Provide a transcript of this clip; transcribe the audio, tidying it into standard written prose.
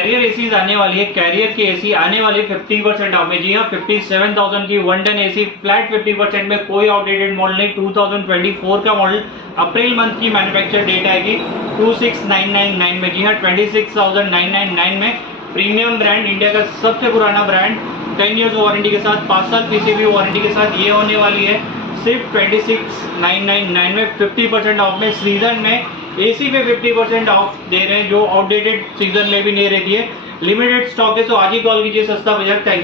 Career ACs आने वाली है। कैरियर की एसी आने वाली 50% ऑफ में। जी हाँ, 57,000 की 1 टन एसी फ्लैट 50% में। कोई आउटडेटेड मॉडल नहीं, 2024 का मॉडल। अप्रैल मंथ की मैन्युफैक्चर डेट आएगी 26,999 में। जी हाँ, 26,999 में। प्रीमियम ब्रांड, इंडिया का सबसे पुराना ब्रांड, 10 ईयर्स वारंटी के साथ, 5 साल पीसीबी वारंटी के साथ ये होने वाली है सिर्फ 26,999 में। 50% ऑफ में। सीजन में एसी पे 50% ऑफ दे रहे हैं, जो आउटडेटेड सीजन में भी नहीं रहती है। लिमिटेड स्टॉक है, तो आज ही कॉल कीजिए। सस्ता बजट। थैंक